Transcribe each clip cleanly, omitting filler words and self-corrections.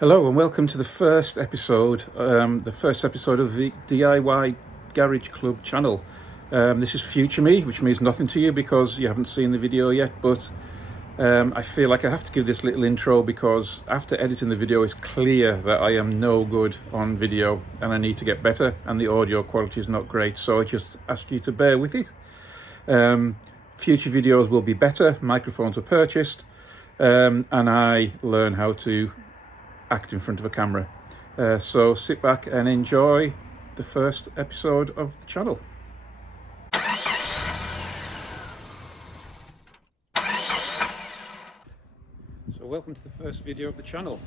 Hello and welcome to the first episode of the DIY Garage Club channel. This is future me, which means nothing to you because you haven't seen the video yet, but I feel like I have to give this little intro because after editing the video it's clear that I am no good on video and I need to get better, and the audio quality is not great, so I just ask you to bear with it. Future videos will be better, microphones were purchased, and I learn how to act in front of a camera. So sit back and enjoy the first episode of the channel. So welcome to the first video of the channel.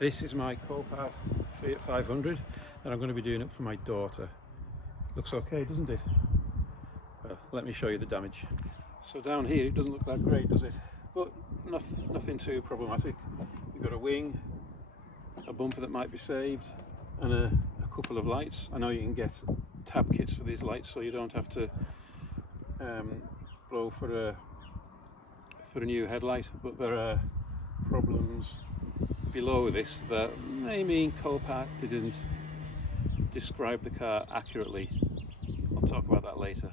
This is my Copart Fiat 500 and I'm going to be doing it for my daughter. Looks okay, doesn't it? Well, let me show you the damage. So down here it doesn't look that great, does it? But nothing too problematic. You've got a wing, a bumper that might be saved, and a couple of lights. I know you can get tab kits for these lights, so you don't have to blow for a new headlight, but there are problems below this that may mean Copart didn't describe the car accurately. I'll talk about that later.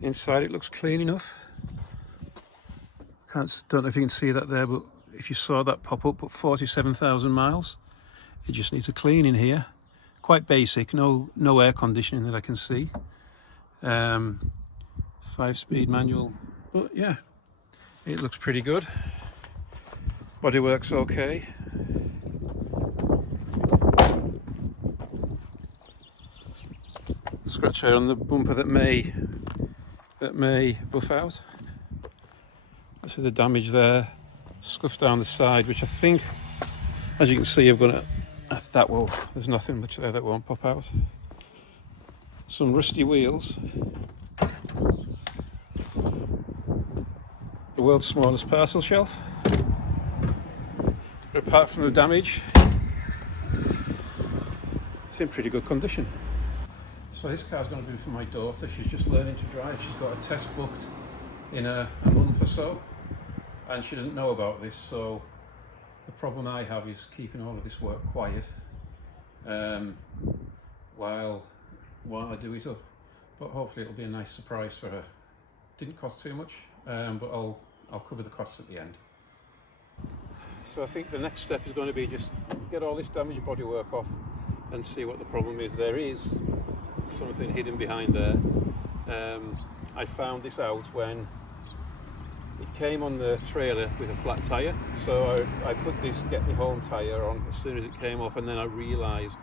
Inside it looks clean enough. Don't know if you can see that there, but if you saw that pop up, but 47,000 miles. It just needs a clean in here. Quite basic, no air conditioning that I can see. 5-speed manual, but yeah, it looks pretty good. Bodywork's okay. Scratch here on the bumper that may buff out. I see the damage there. Scuff down the side, which I think, as you can see, there's nothing much there that won't pop out. Some rusty wheels. The world's smallest parcel shelf. But apart from the damage, it's in pretty good condition. So this car's going to be for my daughter. She's just learning to drive. She's got a test booked in a month or so. And she doesn't know about this, so the problem I have is keeping all of this work quiet while I do it up. But hopefully it'll be a nice surprise for her. Didn't cost too much, but I'll cover the costs at the end. So I think the next step is going to be just get all this damaged bodywork off and see what the problem is. There is something hidden behind there. I found this out when it came on the trailer with a flat tyre, so I put this Get Me Home tyre on as soon as it came off, and then I realised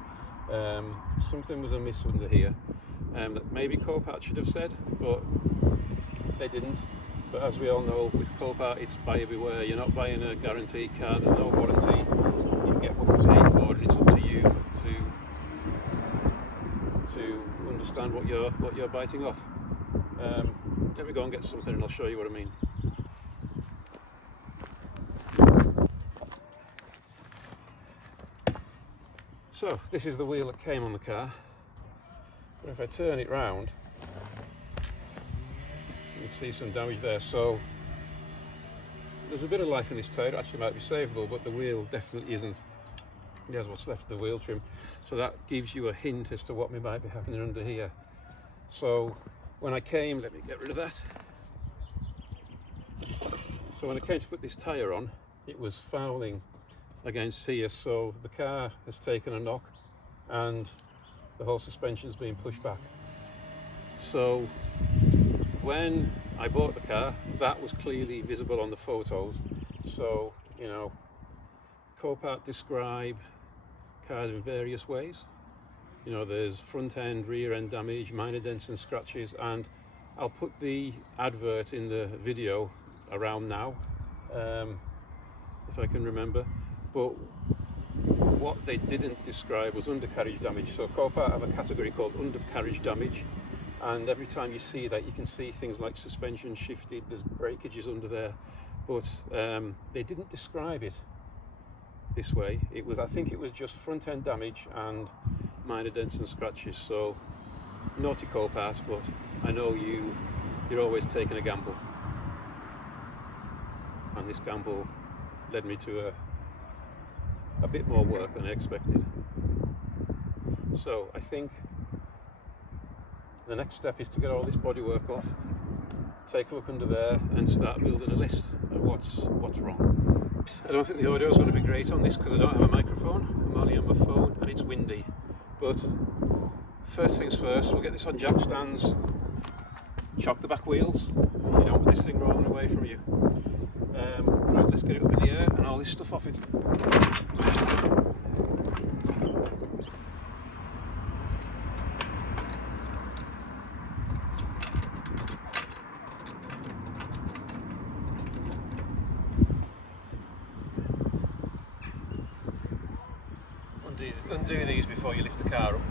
something was amiss under here that maybe Copart should have said, but they didn't. But as we all know, with Copart it's buyer beware. You're not buying a guaranteed car, there's no warranty, you get what you pay for, and it's up to you to understand what you're biting off. Let me go and get something and I'll show you what I mean. So this is the wheel that came on the car, but if I turn it round, you can see some damage there. So there's a bit of life in this tyre. It actually might be savable, but the wheel definitely isn't. There's what's left of the wheel trim, so that gives you a hint as to what might be happening under here. So when I came, let me get rid of that. So when I came to put this tyre on, it was fouling against here, so the car has taken a knock and the whole suspension's been pushed back. So when I bought the car, that was clearly visible on the photos. So, you know, Copart describe cars in various ways. You know, there's front end, rear end damage, minor dents and scratches, and I'll put the advert in the video around now, if I can remember. But what they didn't describe was undercarriage damage. So Copart have a category called undercarriage damage, and every time you see that, you can see things like suspension shifted, there's breakages under there, but they didn't describe it this way. I think it was just front end damage and minor dents and scratches. So naughty Copart, but I know you're always taking a gamble, and this gamble led me to a bit more work than I expected. So I think the next step is to get all this bodywork off, take a look under there and start building a list of what's wrong. I don't think the audio is going to be great on this because I don't have a microphone. I'm only on my phone and it's windy. But first things first, we'll get this on jack stands, chock the back wheels. You don't want this thing rolling away from you. Right, let's get it up in the air and all this stuff off it. Undo these before you lift the car up.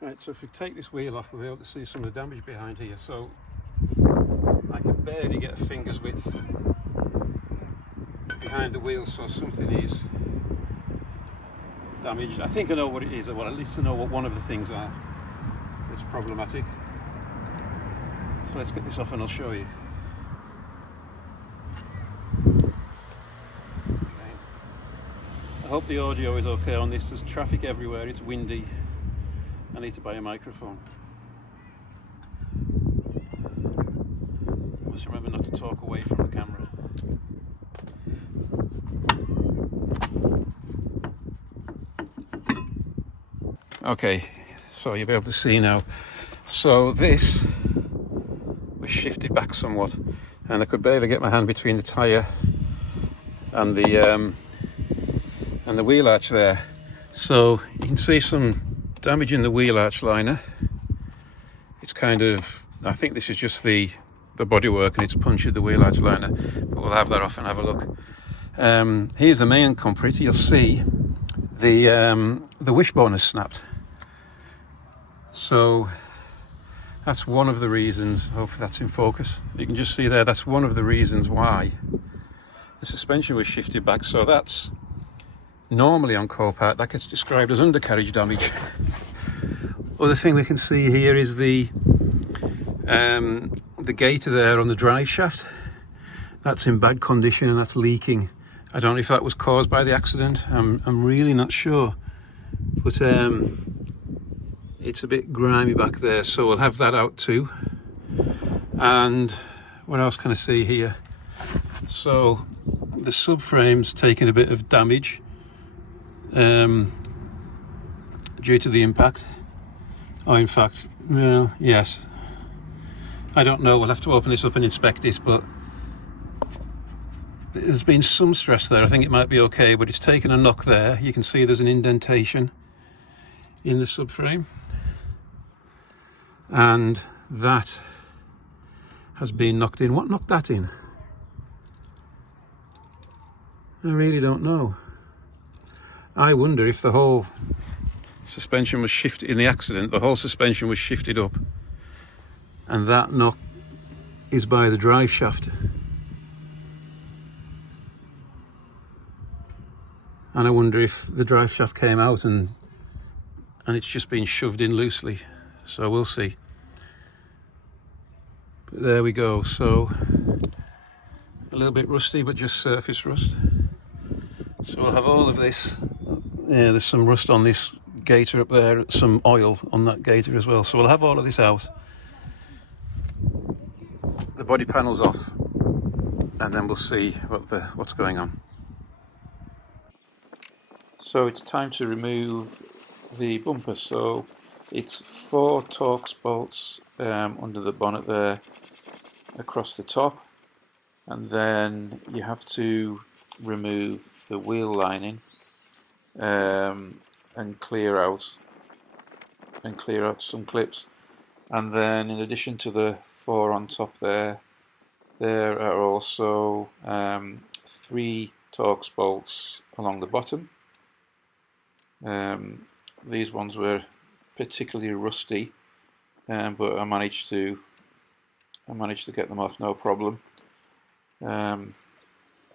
Right, so if we take this wheel off, we'll be able to see some of the damage behind here. So I can barely get a finger's width behind the wheel, so something is damaged. I think I know what it is, or well, at least I know what one of the things are that's problematic. So let's get this off and I'll show you. I hope the audio is okay on this. There's traffic everywhere, it's windy. I need to buy a microphone. I must remember not to talk away from the camera. Okay, so you'll be able to see now. So this was shifted back somewhat, and I could barely get my hand between the tyre and the wheel arch there. So you can see some damage in the wheel arch liner. It's kind of, I think this is just the bodywork and it's punctured the wheel arch liner, but we'll have that off and have a look. Here's the main culprit. You'll see the wishbone has snapped. So that's one of the reasons, hopefully that's in focus. You can just see there, that's one of the reasons why the suspension was shifted back. So that's normally on Copart, that gets described as undercarriage damage. Other thing we can see here is the gaiter there on the drive shaft. That's in bad condition and that's leaking. I don't know if that was caused by the accident. I'm really not sure, but it's a bit grimy back there, so we'll have that out too. And what else can I see here? So the subframe's taken a bit of damage due to the impact. Oh, in fact, well, yes. I don't know, we'll have to open this up and inspect it, but there's been some stress there. I think it might be okay, but it's taken a knock there. You can see there's an indentation in the subframe, and that has been knocked in. What knocked that in? I really don't know. I wonder if the whole suspension was shifted in the accident, the whole suspension was shifted up, and that knock is by the drive shaft. And I wonder if the drive shaft came out and it's just been shoved in loosely. So we'll see. But there we go. So a little bit rusty, but just surface rust. So we'll have all of this. Yeah, there's some rust on this gaiter up there, some oil on that gaiter as well. So we'll have all of this out. The body panel's off, and then we'll see what's going on. So it's time to remove the bumper. So it's 4 Torx bolts under the bonnet there, across the top, and then you have to remove the wheel lining and clear out some clips, and then in addition to the 4 on top there, There are also 3 Torx bolts along the bottom. These ones were particularly rusty, but I managed to get them off no problem. And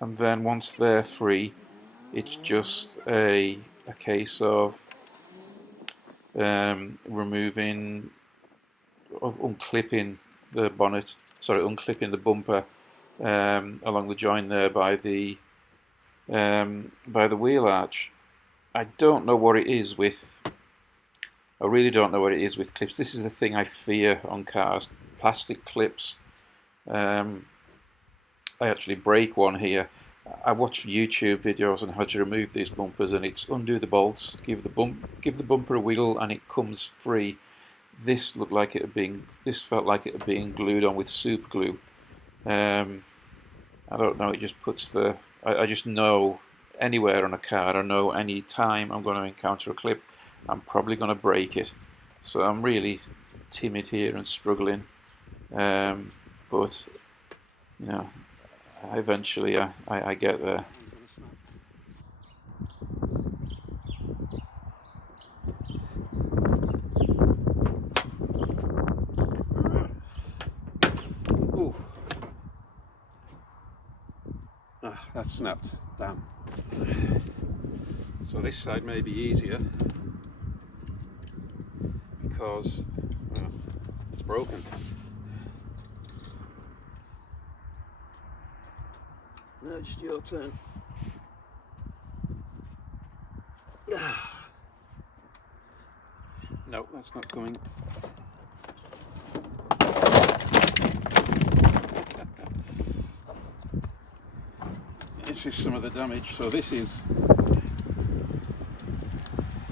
then once they're free, it's just a case of unclipping the bonnet, unclipping the bumper along the joint there by the wheel arch. I don't know what it is with. I really don't know what it is with clips. This is the thing I fear on cars: plastic clips. I actually break one here. I watch YouTube videos on how to remove these bumpers, and it's undo the bolts, give the bumper a wiggle, and it comes free. This felt like it had been glued on with super glue. I don't know. It just puts the. I just know anywhere on a car. I know any time I'm going to encounter a clip, I'm probably going to break it. So I'm really timid here and struggling. But you know, eventually I get there. Ooh. Ah, that snapped. Damn. So this side may be easier because it's broken. Now just your turn. No, that's not coming. This is some of the damage. So this is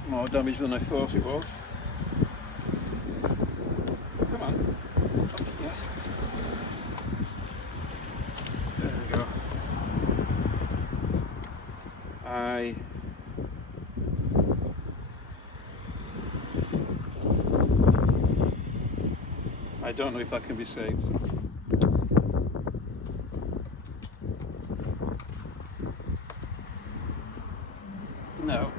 more damage than I thought it was. Come on. Yes. There we go. I don't know if that can be saved. No.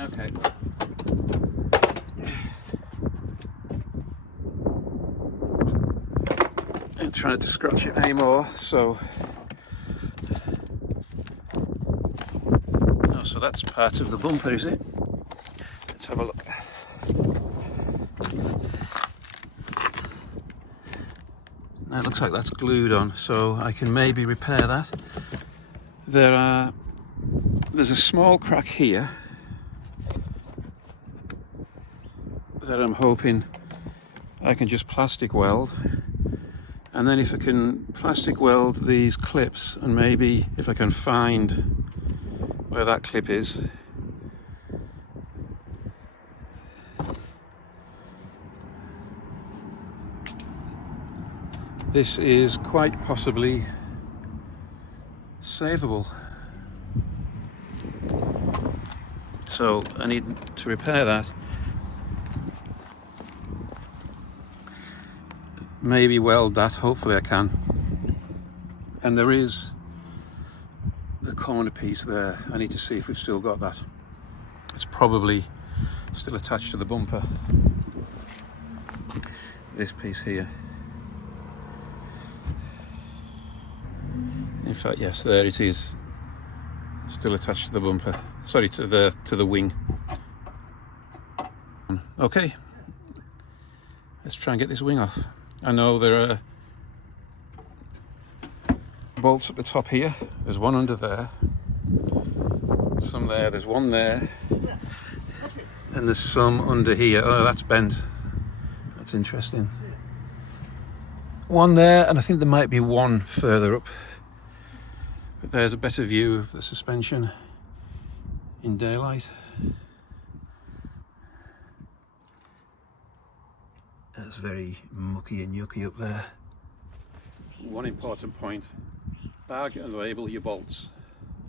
Okay. I'm trying to scratch it anymore, so. Oh, so that's part of the bumper, is it? Let's have a look. Now it looks like that's glued on, so I can maybe repair that. There's a small crack here that I'm hoping I can just plastic weld, and then if I can plastic weld these clips, and maybe if I can find where that clip is, this is quite possibly savable. So I need to repair that, maybe weld that, hopefully I can. And there is the corner piece there. I need to see if we've still got that. It's probably still attached to the bumper, this piece here. In fact, yes, there it is, still attached to the bumper. Sorry, to the wing. Okay, let's try and get this wing off. I know there are bolts at the top here. There's one under there, some there, there's one there, and there's some under here. Oh, that's bent. That's interesting. One there, and I think there might be one further up. But there's a better view of the suspension in daylight. That's very mucky and yucky up there. One important point, bargain and label your bolts.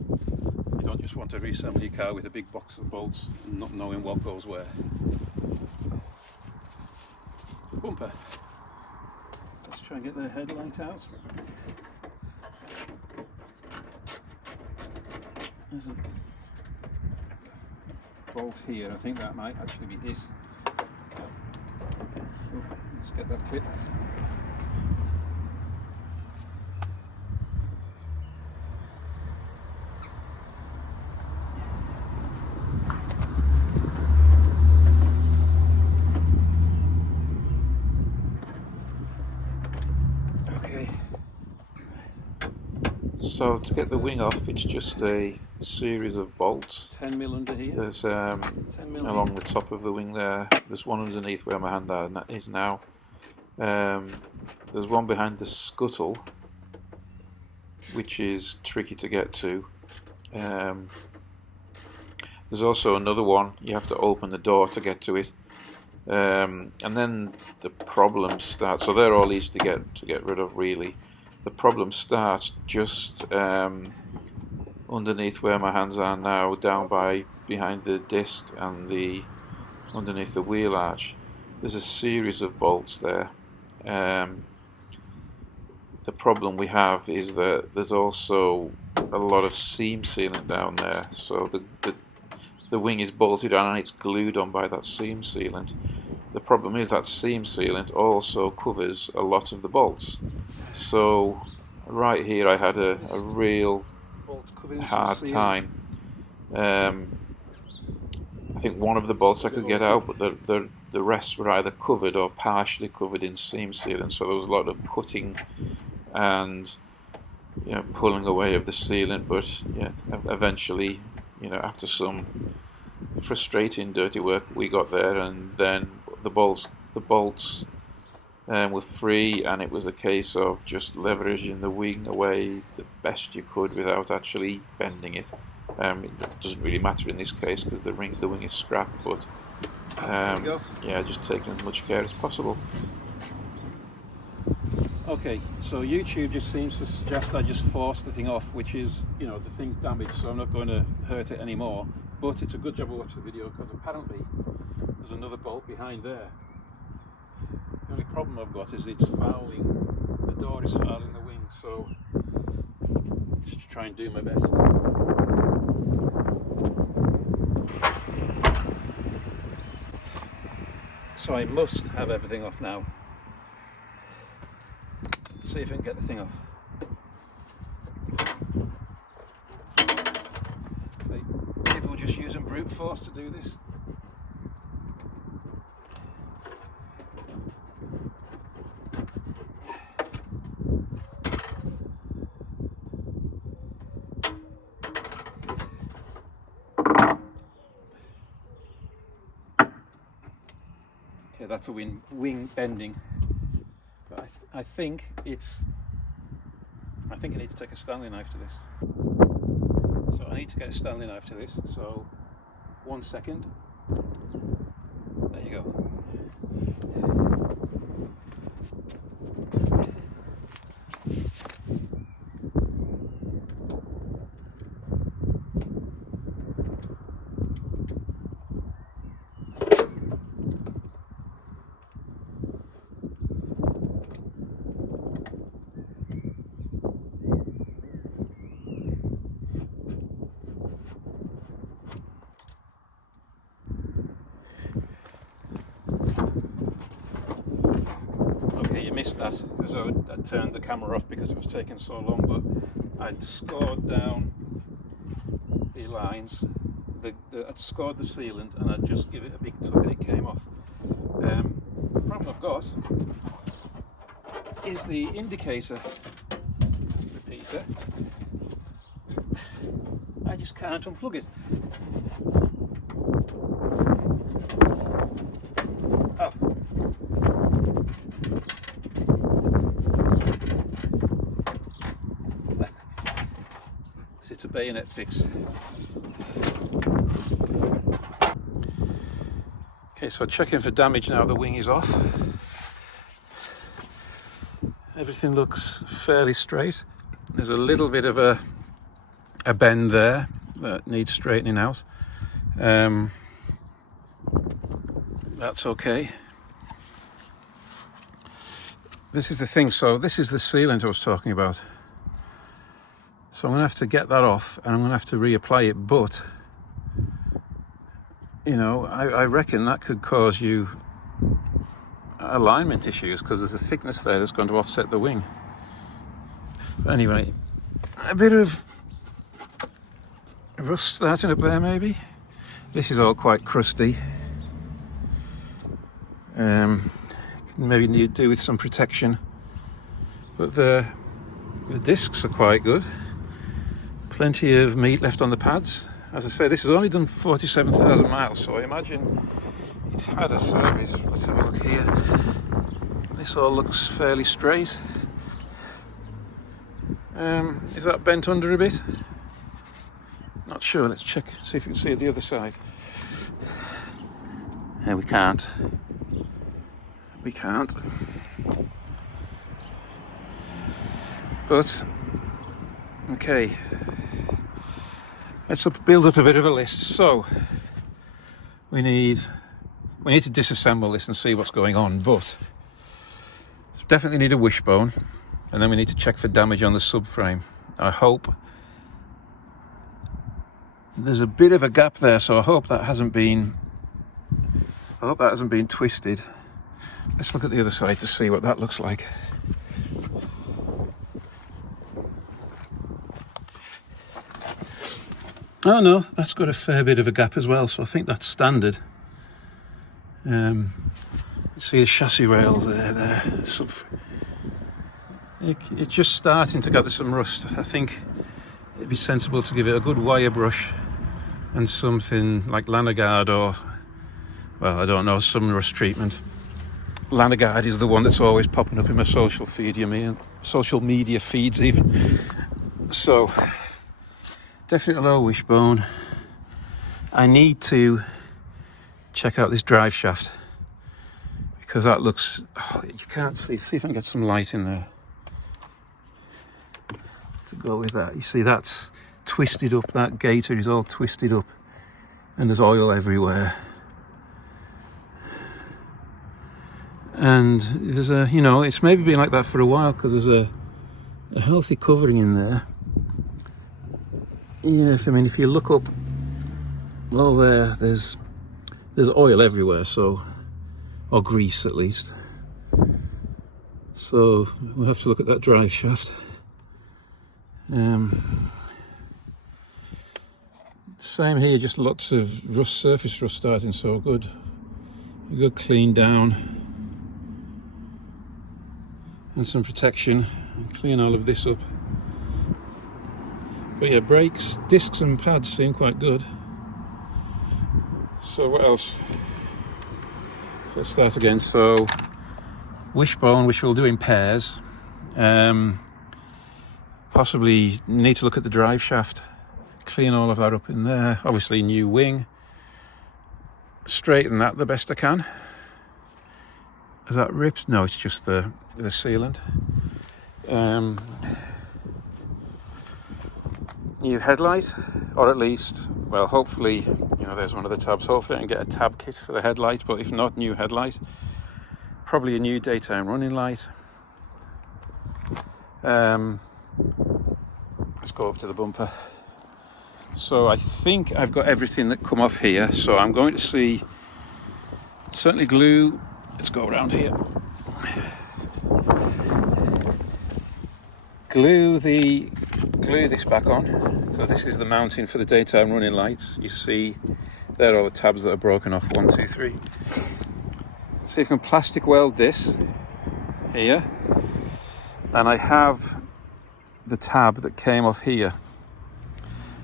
You don't just want to reassemble your car with a big box of bolts and not knowing what goes where. Bumper. Let's try and get the headlight out. There's a bolt here. I think that might actually be it. Oh, let's get that clip. So to get the wing off, it's just a series of bolts. 10mm under here. There's 10mm along the top of the wing there. There's one underneath where my hand is now. There's one behind the scuttle, which is tricky to get to. There's also another one. You have to open the door to get to it. And then the problems start. So they're all easy to get rid of, really. The problem starts just underneath where my hands are now, down behind the disc and underneath the wheel arch. There's a series of bolts there. The problem we have is that there's also a lot of seam sealant down there. So the wing is bolted on and it's glued on by that seam sealant. The problem is that seam sealant also covers a lot of the bolts. So right here I had a real hard time. I think one of the bolts I could get out, but the rest were either covered or partially covered in seam sealant. So there was a lot of cutting and pulling away of the sealant. But yeah, eventually, after some frustrating dirty work, we got there, and then the bolts were free, and it was a case of just leveraging the wing away the best you could without actually bending it. It doesn't really matter in this case because the wing is scrap, but yeah, just taking as much care as possible. Okay, so YouTube just seems to suggest I just force the thing off, which is, the thing's damaged, so I'm not going to hurt it anymore. But it's a good job I watched the video, because apparently there's another bolt behind there. The only problem I've got is it's fouling, the door is fouling the wing, so just try and do my best. So I must have everything off now. Let's see if I can get the thing off. People just using brute force to do this. Okay, that's a wing bending. But I think I need to take a Stanley knife to this. So I need to get a Stanley knife to this. So 1 second. There you go. Missed that because I turned the camera off because it was taking so long, but I'd scored down the lines, I'd scored the sealant, and I'd just give it a big tug and it came off. The problem I've got is the indicator repeater. I just can't unplug it. Oh. It's a bayonet fix. Okay, so checking for damage now. The wing is off. Everything looks fairly straight. There's a little bit of a bend there that needs straightening out. That's okay. This is the thing, so this is the sealant I was talking about. So I'm going to have to get that off and I'm going to have to reapply it, but you know, I reckon that could cause you alignment issues because there's a thickness there that's going to offset the wing. But anyway, a bit of rust starting up there maybe. This is all quite crusty. Maybe need to do with some protection, but the discs are quite good. Plenty of meat left on the pads. As I say, this has only done 47,000 miles, so I imagine it's had a service. Let's have a look here. This all looks fairly straight. Is that bent under a bit? Not sure. Let's check, see if we can see it the other side. Yeah, we can't. We can't. But okay, let's build up a bit of a list. So we need to disassemble this and see what's going on, but definitely need a wishbone, and then we need to check for damage on the subframe. I hope there's a bit of a gap there, so I hope that hasn't been twisted. Let's look at the other side to see what that looks like. Oh no, that's got a fair bit of a gap as well, so I think that's standard. See the chassis rails there. It's just starting to gather some rust. I think it'd be sensible to give it a good wire brush and something like Lanagard or, well, I don't know, some rust treatment. Lanagard is the one that's always popping up in my social media feeds even. So definitely a low wishbone. I need to check out this drive shaft because that looks, you can't see if I can get some light in there to go with that. You see that's twisted up, that gaiter is all twisted up and there's oil everywhere. And there's a, you know, it's maybe been like that for a while because there's a healthy covering in there. Yeah, if you look up, well, there's oil everywhere, so, or grease at least. So we'll have to look at that drive shaft. Same here, just lots of rust, surface rust starting, so a good clean down. And some protection and clean all of this up. But yeah, brakes, discs and pads seem quite good. So what else? So let's start again. So wishbone, which we'll do in pairs. Possibly need to look at the drive shaft, clean all of that up in there. Obviously new wing, straighten that the best I can. Is that ripped? No, it's just the sealant. New headlight, or at least, well, hopefully, you know, there's one of the tabs. Hopefully I can get a tab kit for the headlight, but if not, new headlight. Probably a new daytime running light. Let's go up to the bumper. So I think I've got everything that come off here, so I'm going to see, certainly glue. Let's go around here. Glue this back on. So this is the mounting for the daytime running lights. You see there are all the tabs that are broken off. 1, 2, 3. See if I can plastic weld this here. And I have the tab that came off here.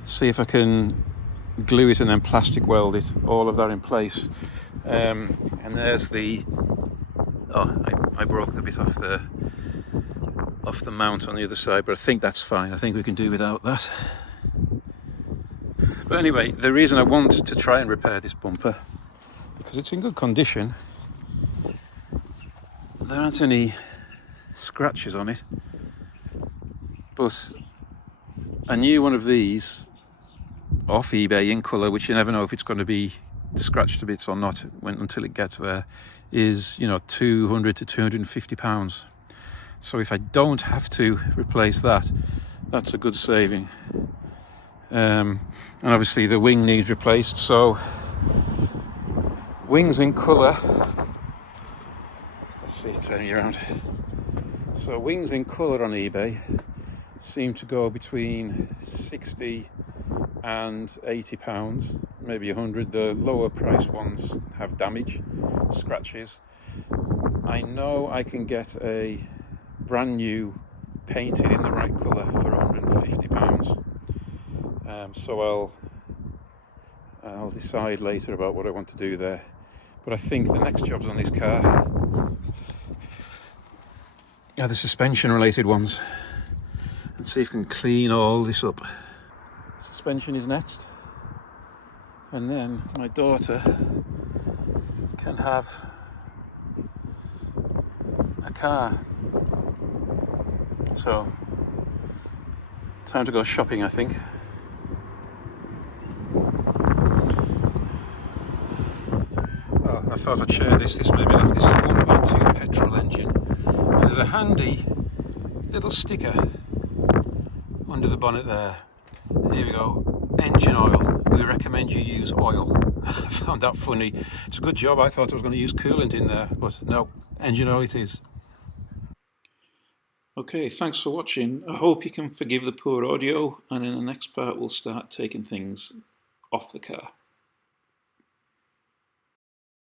See if I can glue it and then plastic weld it, all of that in place. And there's the, I broke the bit off the mount on the other side, but I think that's fine. I think we can do without that. But anyway, the reason I want to try and repair this bumper, because it's in good condition, there aren't any scratches on it. But a new one of these off eBay in colour, which you never know if it's going to be scratched to bits or not until it gets there, is, you know, £200 to £250. So if I don't have to replace that, that's a good saving. And obviously the wing needs replaced, so wings in colour, let's see, turn you around. So wings in colour on eBay seem to go between 60 and £80, maybe 100. The lower price ones have damage, scratches. I know I can get a brand new painted in the right colour for £150. So I'll decide later about what I want to do there. But I think the next jobs on this car are the suspension related ones. Let's see if we can clean all this up. Suspension is next, and then my daughter can have a car. So, time to go shopping, I think. Oh, I thought I'd share this. This may be left. This is a 1.2 petrol engine. And there's a handy little sticker under the bonnet there. Here we go. Engine oil. We recommend you use oil. I found that funny. It's a good job. I thought I was going to use coolant in there, but no, engine oil it is. Okay, thanks for watching. I hope you can forgive the poor audio, and in the next part we'll start taking things off the car.